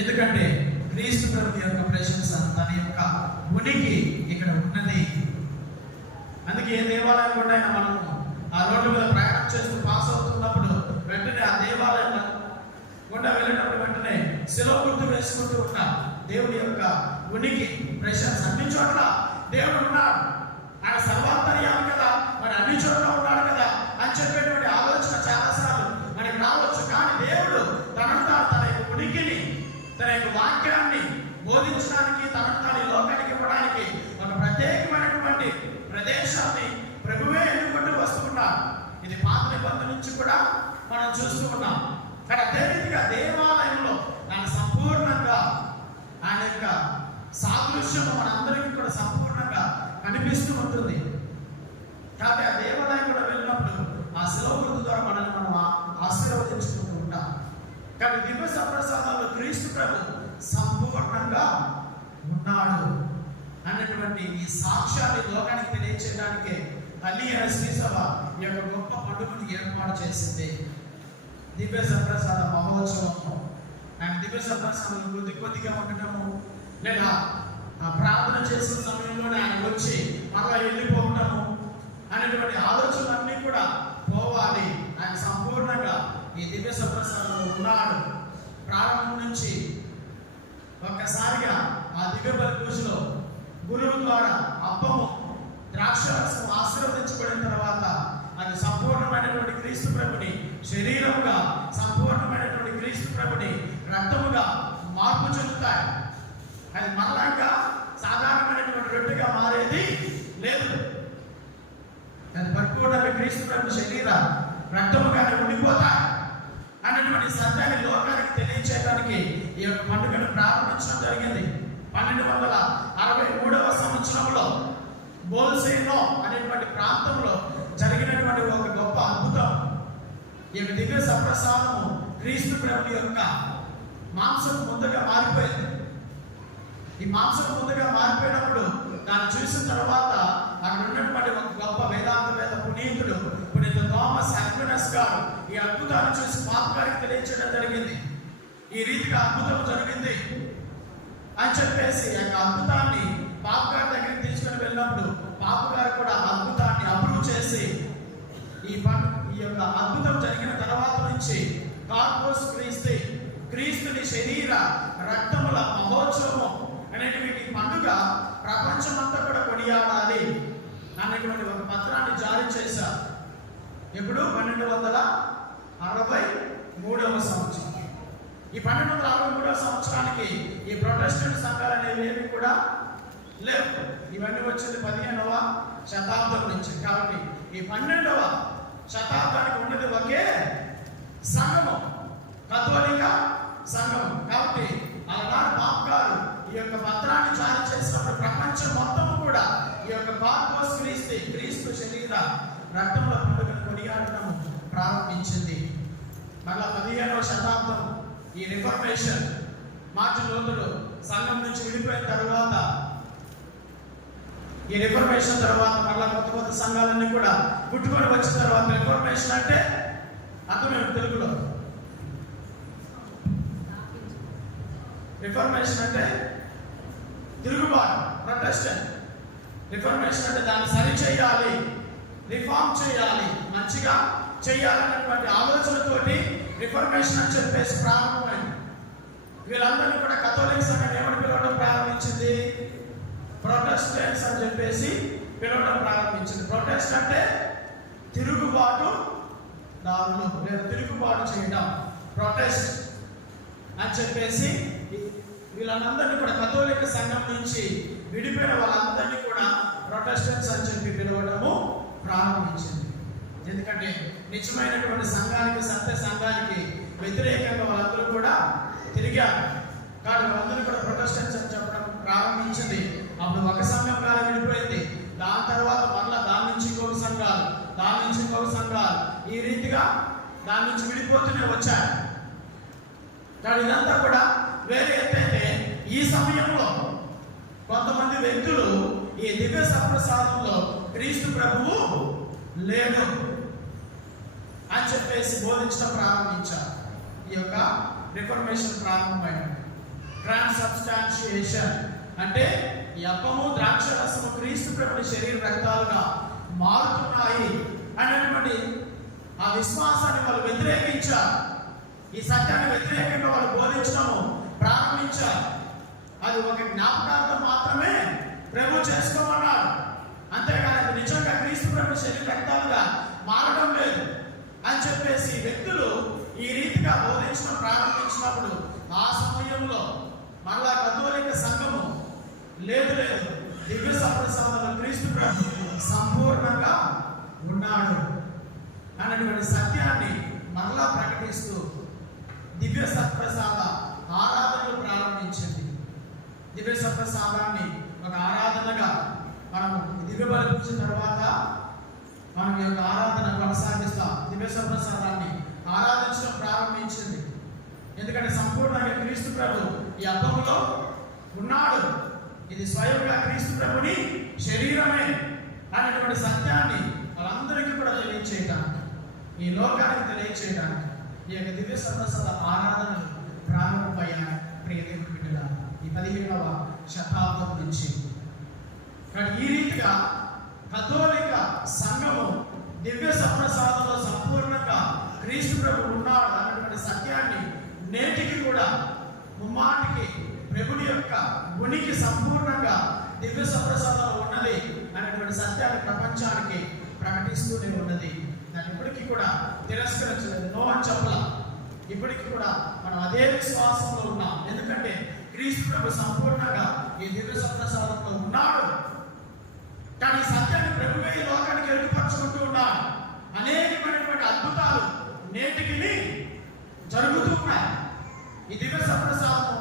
ఎందుకంటే క్రీస్తు ప్రభు యొక్క ప్రశంస, తన యొక్క ఉనికి ఇక్కడ ఉన్నది. అందుకే ఏ దేవాలయం కూడా మనము ఆ రోడ్డు మీద ప్రయాణం చేస్తూ పాస్ అవుతున్నప్పుడు వెంటనే ఆ దేవాలయం గుండా వెళ్ళేటప్పుడు వెంటనే శిలువ గుర్తు వేసుకుంటూ ఉంటాం. దేవుడి యొక్క ఉనికి, ప్రెషన్స్ అన్ని చోట్ల దేవుడు ఉన్నాడు. ఆయన సర్వాంతర్యామి కదా, మరి అన్ని చోట్ల ఉన్నాడు కదా అని చెప్పేటువంటి ఆలోచన చాలాసార్లు మనకి రావచ్చు. కానీ దేవుడు తనను తన యొక్క ఉనికిని, తన యొక్క వాక్యాన్ని బోధించడానికి, తనను తాను లోకానికి ఇవ్వడానికి ఒక ప్రత్యేకమైనటువంటి ప్రదేశాన్ని ప్రభువే ఎన్నుకుంటూ వస్తున్నాడు. ఇది పాత నిబంధన నుంచి కూడా మనం చూస్తూ ఉన్నాం. కానీ అదే రీతిగా దేవాలయంలో ఆయన సంపూర్ణంగా ఆయన యొక్క సాదృశ్యం మనందరికీ కూడా సంపూర్ణంగా కనిపిస్తూ ఉంటుంది. కాబట్టి ఆ దేవాలయం కూడా వెళ్ళినప్పుడు ఆ శిలువ గుర్తు ద్వారా మనల్ని మనం ఆశీర్వదించుకుంటూ ఉంటాం. కానీ దివ్య సప్రసాదంలో క్రీస్తు ప్రభు సంపూర్ణంగా ఉన్నాడు అన్నటువంటి ఈ సాక్ష్యాన్ని లోకానికి తెలియచేయడానికి తల్లి అయిన శ్రీసభ ఈ యొక్క గొప్ప పండుగను ఏర్పాటు చేసింది. దివ్య సప్రసాద మహోత్సవము, ఆయన దివ్య సప్రసాదం కొద్దిగా ఉండటము, లేదా ప్రార్థన చేసిన సమయంలోనే ఆయన వచ్చి మరలా వెళ్ళిపోవటము అనేటువంటి ఆలోచనలన్నీ కూడా పోవాలి. ఆయన సంపూర్ణంగా ఈ దివ్య సప్రసాదంలో ఉన్నాడు. ప్రారంభం నుంచి ఒక్కసారిగా ఆ దివ్య బలి పూజలో గురువు ద్వారా అప్పము ద్రాక్షరసం ఆశీర్వదించబడిన తర్వాత అది సంపూర్ణమైనటువంటి క్రీస్తు ప్రభుని శరీరముగా, సంపూర్ణమైనటువంటి క్రీస్తు ప్రభుని రక్తముగా మార్పు చెందుతాయి. అది మరలంగా సాధారణమైనటువంటి రొట్టెగా మారేది లేదు. అది పరిపూర్ణంగా క్రీస్తు ప్రభు శరీర రక్తముగానే ఉండిపోతాయి అన్నటువంటి సత్యాన్ని లోకానికి తెలియచేయడానికి ఈ యొక్క పండుగను ప్రారంభించడం జరిగింది. 1263వ సంవత్సరంలో బోల్సేనో అనేటువంటి ప్రాంతంలో జరిగినటువంటి ఒక గొప్ప అద్భుతం. ఈ దివ్య సప్రసాదము క్రీస్తు ప్రభు యొక్క మాంసపు ముందుగా మారిపోయింది. ఈ మాంసపు ముందుగా మారిపోయినప్పుడు దాన్ని చూసిన తర్వాత అక్కడ ఉన్నటువంటి ఒక గొప్ప వేదాంతవేత్త పునీతుడు పునీత థామస్ అక్వినస్ గారు ఈ అద్భుతాన్ని చూసి పాప్ గారికి తెలియచేయడం జరిగింది. ఈ రీతిగా అద్భుతం జరిగింది అని చెప్పేసి ఆ అద్భుతాన్ని పాప్ గారి దగ్గరికి తీసుకుని వెళ్ళినప్పుడు పాప్ గారు కూడా అద్భుతాన్ని అప్రూవ్ చేసి ఈ యొక్క అద్భుతం జరిగిన తర్వాత నుంచి కార్పోస్ క్రీస్తుని శరీర రక్తముల మహోత్సవం అనేటువంటి పండుగ ప్రపంచమంతా కూడా కొనియాడాలి అనేటువంటి ఒక పత్రాన్ని జారీ చేశారు. ఎప్పుడు 1263వ సంవత్సరం. ఈ 1263వ సంవత్సరానికి ఈ ప్రొటెస్టెంట్ సంఘాలు అనేవి ఏమి కూడా లేవు. ఇవన్నీ వచ్చింది 15వ శతాబ్దం నుంచి. కాబట్టి ఈ 12వ శతాబ్దానికి ఉన్నది ఒకే సంఘము, కథోలిక సంఘము. కాబట్టి ఆనాడు పాప్ గారు ఈ యొక్క పత్రాన్ని జారీ చేసినప్పుడు ప్రపంచం మొత్తము కూడా ఈ యొక్క కార్పోస్ క్రీస్తు శరీర రక్తముల పండుగను కొనియాడటం ప్రారంభించింది. మళ్ళా 15వ శతాబ్దం ఈ రిఫర్మేషన్, మార్టిన్ లూథరు సంఘం నుంచి విడిపోయిన తర్వాత, ఈ రిఫర్మేషన్ తర్వాత మళ్ళా కొత్త సంఘాలన్నీ కూడా పుట్టుకొని వచ్చిన తర్వాత రిఫర్మేషన్ అంటే అర్థమేమి తెలుగులో? రిఫర్మేషన్ అంటే తిరుగుబాటు, ప్రొటెస్టెంట్. రిఫర్మేషన్ అంటే దాన్ని సరి చేయాలి, రిఫార్మ్ చేయాలి, మంచిగా చేయాలన్నటువంటి ఆలోచనతోటి రిఫర్మేషన్ అని చెప్పేసి ప్రారంభమైంది. వీళ్ళందరినీ కూడా కథోలిక్ సంఘం ఏమని పిలవడం ప్రారంభించింది? ప్రొటెస్టెంట్స్ అని చెప్పేసి పిలవడం ప్రారంభించింది. ప్రొటెస్ట్ అంటే తిరుగుబాటు దారులు లేదా తిరుగుబాటు చేయడం, ప్రొటెస్ట్ అని చెప్పేసి వీళ్ళందరినీ కూడా కథోలిక సంఘం నుంచి విడిపోయిన వాళ్ళందరినీ కూడా ప్రొటెస్టెంట్స్ అని చెప్పి పిలవడము ప్రారంభించింది. ఎందుకంటే నిజమైనటువంటి సంఘానికి, సత్య సంఘానికి వ్యతిరేకంగా వాళ్ళందరూ కూడా తిరిగారు. కానీ వాళ్ళందరూ కూడా ప్రొటెస్టెంట్స్ అని చెప్పడం ప్రారంభించింది. అప్పుడు ఒక సంఘం కాలం విడిపోయింది. దాని తర్వాత మళ్ళీ దాని నుంచి ఇంకొక సంఘాలు, దాని నుంచి ఇంకొక సంఘాలు, ఈ రీతిగా దాని నుంచి విడిపోతూనే వచ్చారు. కానీ ఇదంతా కూడా వేరే ఎత్తైతే ఈ సమయంలో కొంతమంది వ్యక్తులు ఈ దివ్య సప్రసాదంలో క్రీస్తు ప్రభువు లేడు అని చెప్పేసి బోధించడం ప్రారంభించారు. ఈ యొక్క రిఫర్మేషన్ ప్రారంభమైంది. ట్రాన్స్సబ్స్టాన్షియేషన్ అంటే ఈ అప్పము ద్రాక్షరసము క్రీస్తు ప్రభుని శరీర రక్తాలుగా మారుతున్నాయి అనేటువంటి ఆ విశ్వాసాన్ని వాళ్ళు వ్యతిరేకించారు. ఈ సత్యాన్ని వ్యతిరేకంగా వాళ్ళు బోధించడము ప్రారంభించారు. అది ఒక జ్ఞాపకార్థం మాత్రమే ప్రభు చేసుకోమన్నాడు. అంతేగాని అది నిజంగా క్రీస్తు ప్రభు శరీర రక్తాలుగా మారడం లేదు అని చెప్పేసి వ్యక్తులు ఈ రీతిగా బోధించడం ప్రారంభించినప్పుడు ఆ సమయంలో మరలా కథోలిక సంఘము లేదు దివ్య సప్రసాదంలో క్రీస్తు ప్రభు సంపూర్ణంగా ఉన్నాడు అన్నటువంటి సత్యాన్ని మరలా ప్రకటిస్తూ దివ్య సప్రసాద ఆరాధనలు ప్రారంభించింది. దివ్య సప్రసాదాన్ని ఒక ఆరాధనగా మనము దివ్య బలి పూజ తర్వాత మనం ఈ యొక్క ఆరాధన కొనసాగిస్తాం. దివ్య సప్రసాదాన్ని ఆరాధించడం ప్రారంభించింది. ఎందుకంటే సంపూర్ణంగా క్రీస్తు ప్రభు ఈ అర్థంలో ఉన్నాడు. ఇది స్వయంగా క్రీస్తు ప్రభుని శరీరమే అనేటువంటి సత్యాన్ని వాళ్ళందరికీ కూడా తెలియచేయడానికి, ఈ లోకానికి తెలియచేయడానికి ఈ యొక్క దివ్య సప్రసాద ఆరాధనలు ప్రారంభమయ్యాయి. ప్రియ దేవుని బిడ్డగా ఈ 15వ శతాబ్దం నుంచి కానీ ఈ రీతిగా కథోలిక సంఘము దివ్య సప్రసాదంలో సంపూర్ణంగా క్రీస్తు ప్రభు ఉన్నాడు అన్నటువంటి సత్యాన్ని నేటికి కూడా ముమ్మాటికి ప్రభుని యొక్క ఉనికి సంపూర్ణంగా దివ్య సప్రసాదంలో ఉన్నది అనేటువంటి సత్యాన్ని ప్రపంచానికి ప్రకటిస్తూనే ఉన్నది. దాన్ని ఇప్పటికీ కూడా తిరస్కరించలేదు, నో అని చెప్పల. ఇప్పటికీ కూడా మనం అదే విశ్వాసంలో ఉన్నాం. ఎందుకంటే క్రీస్తు ప్రభు సంపూర్ణంగా ఈ దివ్య సప్రసాదంలో ఉన్నాడు. కానీ ఈ సత్యాన్ని ప్రభువే ఈ లోకానికి ఎరుగుపరుచుకుంటూ ఉన్నాడు. అనేకమైనటువంటి అద్భుతాలు నేటికి జరుగుతూ ఉన్నాయి. ఈ దివ్య సప్రసాదం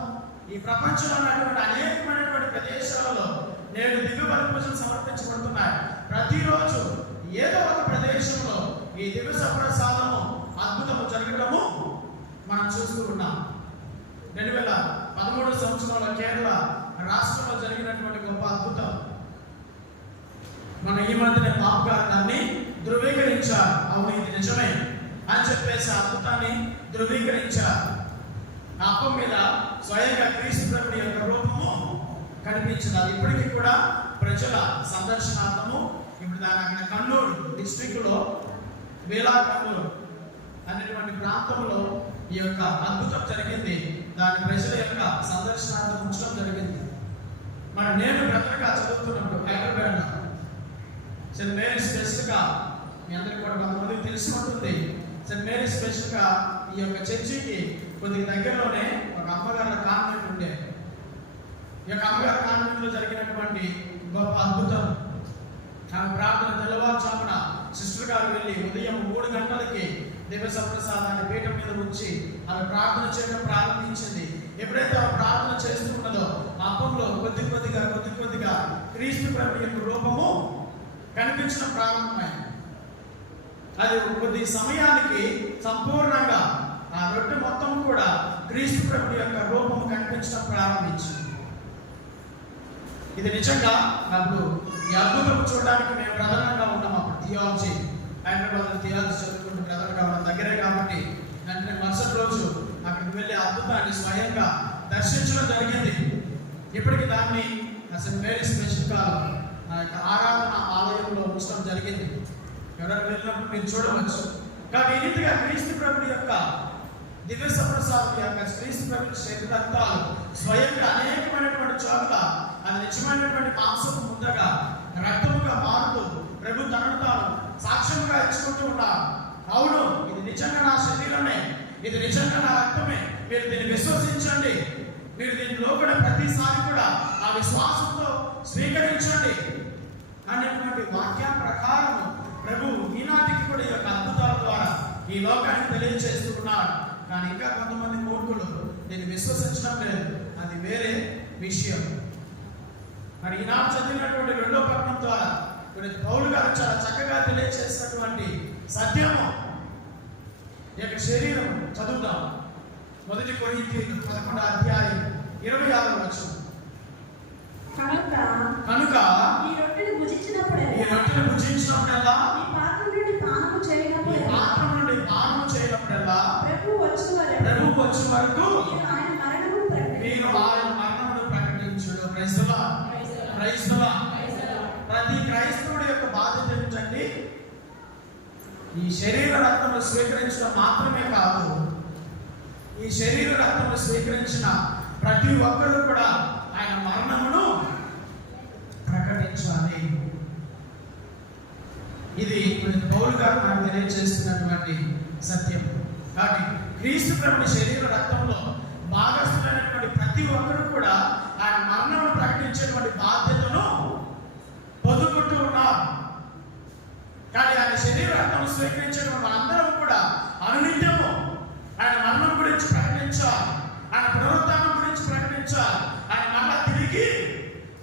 ఈ ప్రపంచంలో ఉన్నటువంటి అనేకమైనటువంటి ప్రదేశాలలో నేడు దివ్య బలి పూజలు సమర్పించబడుతున్నాయి. ప్రతిరోజు ఏదో ఒక ప్రదేశంలో ఈ దివ్య సప్రసాదము అద్భుతము జరగడము మనం చూస్తూ ఉన్నాం. 2013 సంవత్సరంలో కేరళ రాష్ట్రంలో జరిగినటువంటి గొప్ప అద్భుతం మన ఈ మధ్యనే పాప్ గారు దాన్ని ధృవీకరించారు. అవును, ఇది నిజమే అని చెప్పేసి అద్భుతాన్ని ధృవీకరించారు. అప్పం మీద స్వయంగా క్రీస్తు ప్రభుని యొక్క రూపము కనిపించింది. అది ఇప్పటికీ కూడా ప్రజల సందర్శనార్థము. ఇప్పుడు దాని అక్కడ కన్నూరు డిస్ట్రిక్ట్లో వేలాకన్నూరు అనేటువంటి ప్రాంతంలో ఈ యొక్క అద్భుతం జరిగింది. దాని ప్రజల యొక్క సందర్శనార్థం ఉంచడం జరిగింది. మరి నేను బ్రతకగా చదువుతున్నప్పుడు హైదరాబాద్లో సెయింట్ మేరీస్ బెస్ట్గా మీ అందరికీ కూడా కొంతమందికి తెలుసుకుంటుంది. సెయింట్ మేరీస్ బెస్ట్గా ఈ యొక్క చర్చికి కొద్దిగా దగ్గరలోనే ఒక అమ్మగారి కాన్వెంట్ ఉండే. ఈ యొక్క అమ్మగారి కాన్వెంట్లో జరిగినటువంటి గొప్ప అద్భుతం. ఆమె ప్రార్థన తెల్లవారుజామున సిస్టర్ గారు వెళ్ళి ఉదయం 3 గంటలకి దివ్య సప్రసాదాన్ని పీఠం మీద ఉంచి ఆమె ప్రార్థన చేయడం ప్రారంభించింది. ఎప్పుడైతే ఆమె ప్రార్థన చేస్తూ ఉన్నదో అప్పంలో కొద్ది కొద్దిగా క్రీస్తు ప్రభు యొక్క రూపము కనిపించడం ప్రారంభమైంది. అది కొద్ది సమయానికి సంపూర్ణంగా ఆ రొట్టె మొత్తం కూడా క్రీస్తు ప్రభు యొక్క రూపము కనిపించడం ప్రారంభించింది. ఇది నిజంగా అప్పుడు ఈ అద్భుతం చూడడానికి మేము ప్రధానంగా ఉన్నాం. అప్పుడు థియాలజీ హైదరాబాద్ థియాలజీ చదువుకుంటూ ప్రధానంగా ఉన్నాం, దగ్గరే కాబట్టి వెంటనే మరుసటి రోజు అక్కడికి వెళ్ళి అద్భుతాన్ని స్వయంగా దర్శించడం జరిగింది. ఇప్పటికి దాన్ని సెయింట్ మేరీస్ బెసిలికా ఆరాధన ఆలయంలో ఉంచడం జరిగింది. ఎవరైనా వెళ్ళినప్పుడు మీరు చూడవచ్చు. కానీ ఈ రీతిగా క్రీస్తు ప్రభుని యొక్క దివ్య సప్రసాదం యొక్క క్రీస్తు ప్రభు శరీర రక్తాలు స్వయంగా అనేకమైనటువంటి చోట్ల అది నిజమైనటువంటి మాంసపు ముద్దగా రక్తముగా మారుతూ ప్రభు తనను తాను సాక్ష్యంగా ఇచ్చుకుంటూ ఉన్నారు. అవును, ఇది నిజంగా నా శరీరమే, ఇది నిజంగా నా రక్తమే, మీరు దీన్ని విశ్వసించండి, మీరు దీనిలో కూడా ప్రతిసారి కూడా ఆ విశ్వాసంతో స్వీకరించండి అనేటువంటి వాక్యం ప్రకారం ప్రభు ఈనాటికి కూడా ఈ యొక్క అద్భుతాల ద్వారా ఈ లోకానికి తెలియజేస్తూ ఉన్నాడు. కానీ ఇంకా కొంతమంది మూర్ఖులు దీన్ని విశ్వసించడం లేదు, అది వేరే విషయం. మరి ఈనాడు చదివినటువంటి 2వ పట్టణం ద్వారా పౌలు గారు చాలా చక్కగా తెలియజేసినటువంటి సత్యము ఈ యొక్క శరీరం చదువుతాం. 1 కొరింథీయులు 11వ అధ్యాయం 26వ వచనం. కనుక ఈ రొట్టెను భుజించినప్పుడల్లా ఈ పాత్ర నుండి పానము చేయనప్పుడల్లా ప్రభు వచ్చే వరకు మీరు ఆయన మరణమును ప్రకటించుడు. క్రైస్తవ ప్రతి క్రైస్తవుడి యొక్క బాధ్యత ఏమిటండి? ఈ శరీర రక్తములు స్వీకరించడం మాత్రమే కాదు, ఈ శరీర రక్తము స్వీకరించిన ప్రతి ఒక్కరు కూడా ఆయన మరణమును ప్రకటించాలి. ఇది పౌలు గారు నాకు తెలియజేస్తున్నటువంటి సత్యం. కాబట్టి క్రీస్తు ప్రభుని శరీర రక్తంలో భాగస్థులైనటువంటి ప్రతి ఒక్కరు కూడా ఆయన మరణమును ప్రకటించేటువంటి బాధ్యతను పొందుకుంటూ ఉన్నారు. కానీ ఆయన శరీర రక్తం స్వీకరించడం మనందరం కూడా అనునిత్యము ఆయన మరణం గురించి ప్రకటించాలి, ఆయన పునరుత్థానం గురించి ప్రకటించాలి, ఆయన మళ్ళా తిరిగి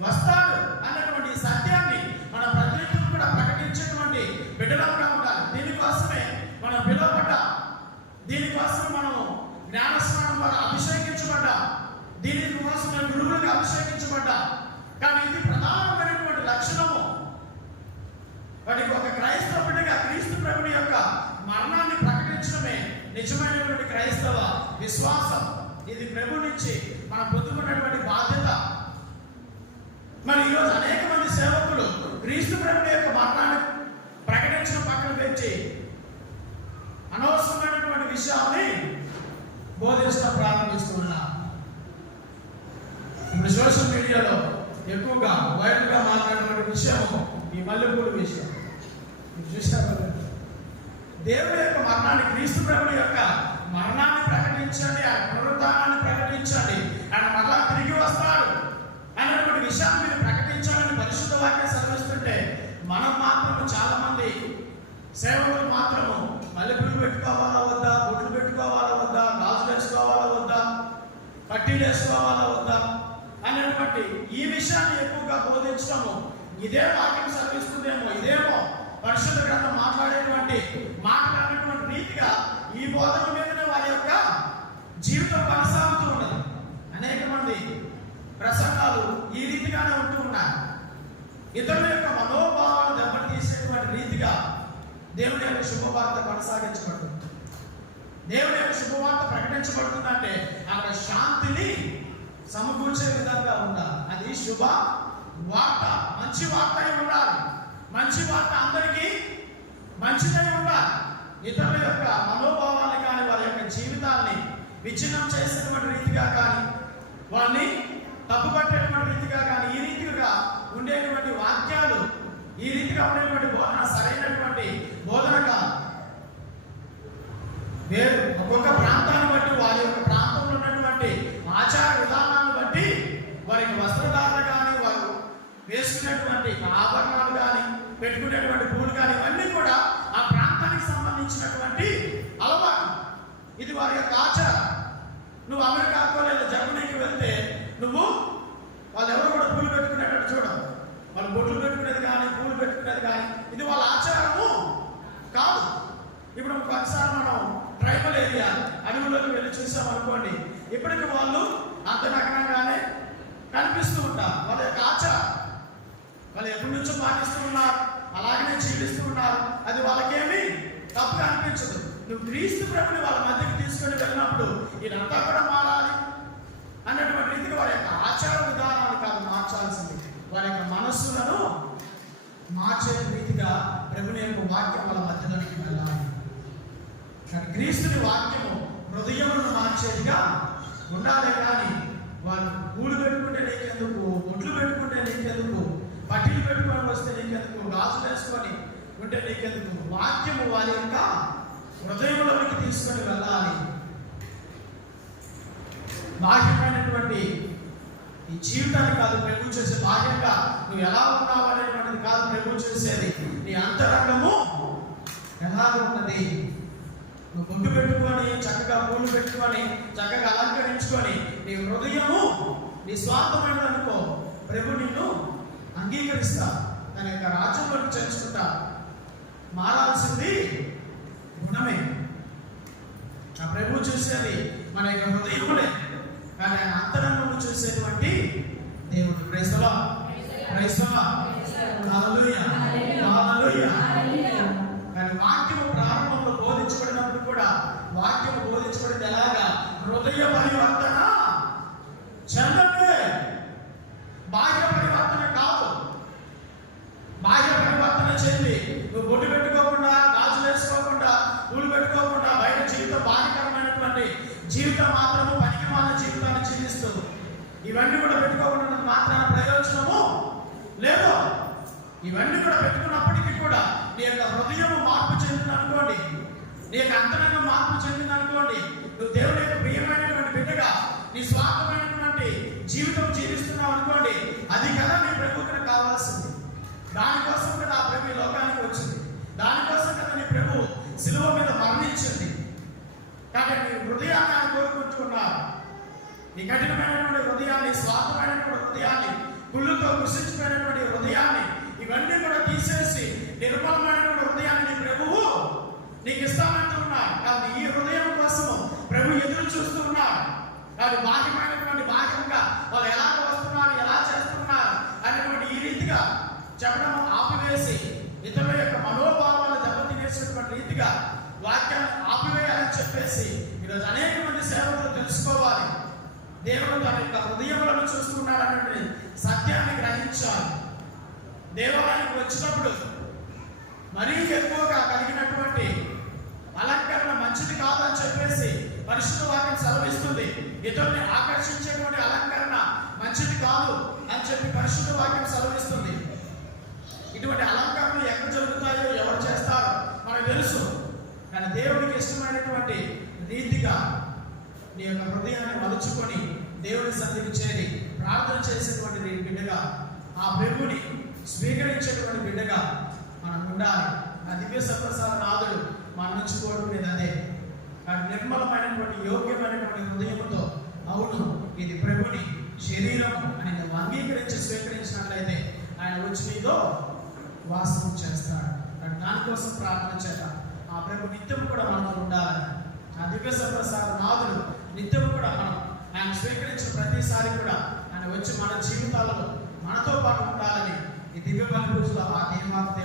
వస్తాడు అన్నటువంటి సత్యాన్ని మనం ప్రతినిత్యం కూడా ప్రకటించేటువంటి బిడ్డలంగా ఉండాలి. దీనికోసమే మనం పిలువబడ్డాం, దీనికోసం మనం జ్ఞానస్నానం ద్వారా అభిషేకించబడ్డాం, దీనికోసం మనం గురువులకు అభిషేకించబడ్డాం. కానీ ఇది ప్రధానమైనటువంటి లక్షణము. వాటికి ఒక క్రైస్తవ బిడ్డగా క్రీస్తు ప్రభుని యొక్క మరణాన్ని ప్రకటించడమే నిజమైనటువంటి క్రైస్తవ విశ్వాసం. ఇది ప్రభు నుంచి మనం పొందుకున్నటువంటి బాధ్యత. మరి ఈరోజు అనేక మంది సేవకులు క్రీస్తు ప్రభుని యొక్క మరణాన్ని ప్రకటించడం పక్కన పెట్టి అనవసరమైనటువంటి విషయాన్ని బోధించడం ప్రారంభిస్తున్నారు. ఇప్పుడు సోషల్ మీడియాలో ఎక్కువగా వైరల్గా మాట్లాడినటువంటి విషయము ఈ మల్లెపూల విషయం చూసారు. దేవుడి యొక్క మరణాన్ని, క్రీస్తు ప్రభుని యొక్క మరణాన్ని ప్రకటించండి, ఆయన పునరుత్థానాన్ని ప్రకటించండి, ఆయన మరలా తిరిగి వస్తాడు అనేటువంటి విషయాన్ని మీరు ప్రకటించాలని పరిశుద్ధ వాక్యం సెలవిస్తుంటే మనం మాత్రము చాలా మంది సేవకులు మాత్రము మల్లెపూలు పెట్టుకోవాలా వద్దా, బొట్లు పెట్టుకోవాలా వద్దా, గాజులు వేసుకోవాలా వద్దా, పట్టీలు వేసుకోవాలా వద్దా అనేటువంటి ఈ విషయాన్ని ఎక్కువగా బోధించడము ఇదే వాక్యం సెలవిస్తుందేమో, ఇదేమో పరిశుద్ధ గ్రంథం మాట్లాడేటువంటి రీతిగా ఈ బోధన మీదనే వారి యొక్క జీవితం కొనసాగుతూ ఉన్నది. అనేక మంది ప్రసంగాలు ఈ రీతిగానే ఉంటూ ఉన్నారు. ఇతరుల యొక్క మనోభావాలు దెబ్బతీసేటువంటి రీతిగా దేవుని యొక్క శుభవార్త కొనసాగించబడుతుంది. దేవుని యొక్క శుభవార్త ప్రకటించబడుతుందంటే అక్కడ శాంతిని సమకూర్చే విధంగా ఉండాలి. అది శుభ వార్త, మంచి వార్త అయి ఉండాలి. మంచి వార్త అందరికీ మంచిదై ఉండాలి. ఇతరుల యొక్క మనోభావాన్ని కానీ వారి యొక్క జీవితాన్ని విచ్ఛిన్నం చేసేటువంటి రీతిగా కానీ వాళ్ళని తప్పుపట్టేటువంటి రీతిగా కానీ ఈ రీతిగా ఉండేటువంటి వాక్యాలు, ఈ రీతిగా ఉండేటువంటి బోధన సరైనటువంటి బోధన కాదు. వేరు ఒక్కొక్క ప్రాంతాన్ని బట్టి వారి యొక్క ప్రాంతంలో ఉన్నటువంటి ఆచార విధానాలను బట్టి వారికి వస్త్రధారణ కానీ, వారు వేసుకునేటువంటి ఆభరణాలు కానీ, పెట్టుకునేటువంటి పూలు కానీ ఇవన్నీ కూడా ఆ ప్రాంతానికి సంబంధించినటువంటి అలవాటు. ఇది వారి యొక్క ఆచారం. నువ్వు అమెరికాకో లేదా జర్మనీకి వెళ్తే నువ్వు వాళ్ళు ఎవరు కూడా పూలు పెట్టుకునేటట్టు చూడవు. వాళ్ళు బొట్లు పెట్టుకునేది కానీ, పూలు పెట్టుకునేది కానీ ఇది వాళ్ళ ఆచారము కాదు. ఇప్పుడు ఒకసారి మనం ట్రైబల్ ఏరియా అడవులకు వెళ్ళి చూసాం అనుకోండి, ఇప్పటికి వాళ్ళు అంత నగరంగానే కనిపిస్తూ ఉంటారు. వాళ్ళ యొక్క ఆచారం వాళ్ళు ఎప్పటి నుంచో పాటిస్తూ ఉన్నారు, అలాగనే జీవిస్తూ ఉన్నారు. అది వాళ్ళకేమీ తప్పుగా అనిపించదు. నువ్వు క్రీస్తు ప్రభుని వాళ్ళ మధ్యకి తీసుకొని వెళ్ళినప్పుడు ఇదంతా కూడా మారాలి అన్నటువంటి రీతిగా వారి యొక్క ఆచార విధానాలు కాదు మార్చాల్సింది, వారి యొక్క మనస్సులను మార్చే రీతిగా ప్రభుని యొక్క వాక్యం వాళ్ళ మధ్యలోకి వెళ్ళాలి. కానీ క్రీస్తుని వాక్యము హృదయములను మార్చేదిగా ఉండాలి. కానీ వాళ్ళు పూలు పెట్టుకుంటే నీకెందుకు, బొట్లు పెట్టుకుంటే నీకెందుకు, పట్టీలు పెట్టుకొని వస్తే నీకెందుకు, గాజులు వేసుకొని ఉంటే నీకెందుకు, వాక్యము వారి యొక్క హృదయంలోకి తీసుకొని వెళ్ళాలి. బాహ్యమైనటువంటి ఈ జీవితాన్ని కాదు ప్రభు చేసే, బాహ్యంగా నువ్వు ఎలా ఉన్నావు అనేటువంటిది కాదు ప్రభు చేసేది. నీ అంతరంగము ఎలా ఉన్నది. నువ్వు బొట్టు పెట్టుకొని చక్కగా పూలు పెట్టుకొని చక్కగా అలంకరించుకొని నీ హృదయము నీ స్వార్థమైనది అనుకో, ప్రభు నిన్ను అంగీకరిస్తా, తన యొక్క రాజ్యంలోకి చేర్చుకుంటా. మారాల్సింది గుణమే. ఆ ప్రభు చూసేది మన యొక్క హృదయములే, కానీ ఆయన అంతరంగంలో చూసేటువంటి దేవుడు. క్రైస్తవ క్రైస్తవ హల్లెలూయా హల్లెలూయా. కానీ వాక్యము ప్రారంభంలో బోధించబడినప్పుడు కూడా వాక్యము బోధించబడింది ఎలాగా? హృదయ పరివర్తన చెందండి, బాహ్య పరివర్తన కాదు. బాహ్య పరివర్తన చెంది నువ్వు బొట్టు పెట్టుకోకుండా, గాజులు వేసుకోకుండా, పూలు పెట్టుకోకుండా బయట జీవితం బాహ్యకరమైనటువంటి జీవితం ఇవన్నీ కూడా పెట్టుకోకుండా మాత్రాన ప్రయోజనము లేదు. ఇవన్నీ కూడా పెట్టుకున్నప్పటికీ కూడా నీ యొక్క హృదయము మార్పు చెందింది అనుకోండి, నీ యొక్క అంతరంగం మార్పు చెందింది అనుకోండి, నువ్వు దేవుని యొక్క ప్రియమైనటువంటి బిడ్డగా నీ స్వార్థమైనటువంటి జీవితం జీవిస్తున్నావు అనుకోండి, అది కదా నీ ప్రభువుకి కావాల్సింది. దానికోసం కదా ఆ ప్రభు ఈ లోకానికి వచ్చింది, దానికోసం కదా నీ ప్రభు శిలువ మీద మరణించింది. కాబట్టి నీ హృదయాన్ని ఆయన కోరుకుంటున్నారు. నీ కఠినమైనటువంటి హృదయాన్ని, స్వార్థమైనటువంటి హృదయాన్ని, కుళ్ళుతో కృషించిపోయినటువంటి హృదయాన్ని ఇవన్నీ కూడా తీసేసి నిర్మలమైనటువంటి హృదయాన్ని నీ ప్రభువు నీకు ఇస్తానంటూ ఉన్నారు. కాబట్టి ఈ హృదయం కోసం ప్రభు ఎదురు చూస్తూ ఉన్నారు. కాబట్టి బాహ్యమైనటువంటి బాహ్యంగా వాళ్ళు ఎలా వస్తున్నారు, ఎలా చేస్తున్నారు అనేటువంటి ఈ రీతిగా చెప్పడం ఆపివేసి, ఇతరుల యొక్క మనోభావాలు దెబ్బతినేసినటువంటి రీతిగా వాక్యాన్ని ఆపివేయాలని చెప్పేసి ఈరోజు అనేక మంది సేవకులు తెలుసుకోవాలి. దేవుడు తన యొక్క హృదయములను చూస్తున్నాడు అనేటువంటి సత్యాన్ని గ్రహించాలి. దేవాలయానికి వచ్చినప్పుడు మరీ ఎక్కువగా కలిగినటువంటి అలంకరణ మంచిది కాదని చెప్పేసి పరిశుద్ధ వాక్యం సెలవిస్తుంది. ఇతరుని ఆకర్షించేటువంటి అలంకరణ మంచిది కాదు అని చెప్పి పరిశుద్ధ వాక్యం సెలవిస్తుంది. ఇటువంటి అలంకరణలు ఎక్కడ జరుగుతాయో, ఎవరు చేస్తారో మనకు తెలుసు. కానీ దేవుడికి ఇష్టమైనటువంటి రీతిగా నీ యొక్క హృదయాన్ని మలుచుకొని దేవుని సన్నిధికి చేరి ప్రార్థన చేసేటువంటి బిడ్డగా, ఆ ప్రభుని స్వీకరించేటువంటి బిడ్డగా మనం ఉండాలి. ఆ దివ్య సప్రసాద నాథుడు మన నుంచి కోరుకునేది అదే. కానీ నిర్మలమైనటువంటి యోగ్యమైనటువంటి హృదయంతో అవును ఇది ప్రభుని శరీరం అని నువ్వు అంగీకరించి స్వీకరించినట్లయితే ఆయన వచ్చి నీతో వాసం చేస్తాడు. దానికోసం ప్రార్థన చేద్దాం. ఆ ప్రభు నిత్యం కూడా మనతో ఉండాలని, ఆ దివ్య సప్రసాద నాథుడు నిత్యం కూడా మనం ఆయన స్వీకరించిన ప్రతిసారి కూడా ఆయన వచ్చి మన జీవితాలలో మనతో పాటు ఉండాలని ఈ దివ్య బలి పూజలో ఆ నియమాన్ని